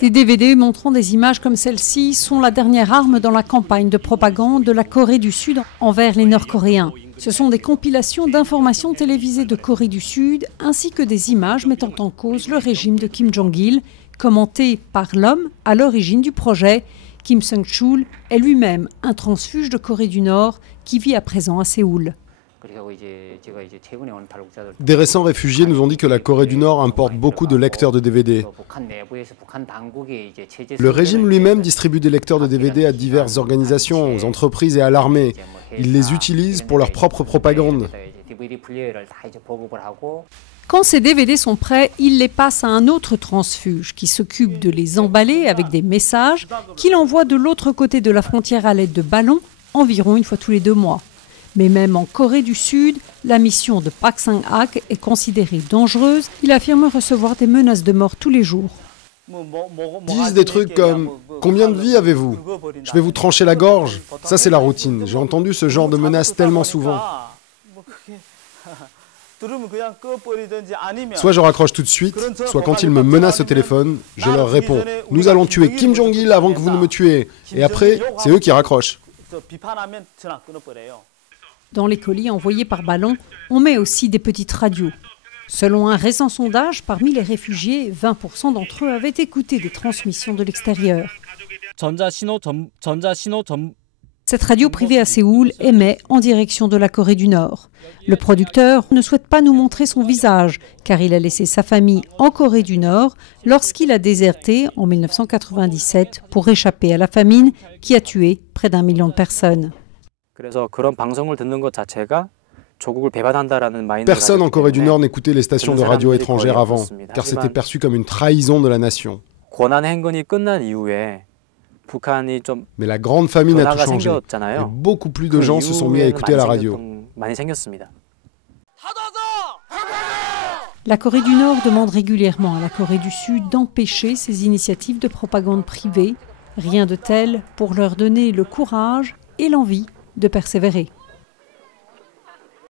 Des DVD montrant des images comme celle-ci sont la dernière arme dans la campagne de propagande de la Corée du Sud envers les Nord-Coréens. Ce sont des compilations d'informations télévisées de Corée du Sud ainsi que des images mettant en cause le régime de Kim Jong-il, commentées par l'homme à l'origine du projet. Kim Sung-chul est lui-même un transfuge de Corée du Nord qui vit à présent à Séoul. Des récents réfugiés nous ont dit que la Corée du Nord importe beaucoup de lecteurs de DVD. Le régime lui-même distribue des lecteurs de DVD à diverses organisations, aux entreprises et à l'armée. Ils les utilisent pour leur propre propagande. Quand ces DVD sont prêts, il les passe à un autre transfuge qui s'occupe de les emballer avec des messages qu'il envoie de l'autre côté de la frontière à l'aide de ballons, environ une fois tous les 2 mois. Mais même en Corée du Sud, la mission de Park Sang-hak est considérée dangereuse. Il affirme recevoir des menaces de mort tous les jours. Disent des trucs comme « Combien de vies avez-vous ? Je vais vous trancher la gorge ». Ça, c'est la routine. J'ai entendu ce genre de menaces tellement souvent. Soit je raccroche tout de suite, soit quand ils me menacent au téléphone, je leur réponds « Nous allons tuer Kim Jong-il avant que vous ne me tuiez ». Et après, c'est eux qui raccrochent. Dans les colis envoyés par ballon, on met aussi des petites radios. Selon un récent sondage, parmi les réfugiés, 20% d'entre eux avaient écouté des transmissions de l'extérieur. Cette radio privée à Séoul émet en direction de la Corée du Nord. Le producteur ne souhaite pas nous montrer son visage, car il a laissé sa famille en Corée du Nord lorsqu'il a déserté en 1997 pour échapper à la famine qui a tué près d'1 million de personnes. Personne en Corée du Nord n'écoutait les stations de radio étrangères avant, car c'était perçu comme une trahison de la nation. Mais la grande famine a tout changé, et beaucoup plus de gens se sont mis à écouter la radio. La Corée du Nord demande régulièrement à la Corée du Sud d'empêcher ces initiatives de propagande privée. Rien de tel pour leur donner le courage et l'envie de persévérer.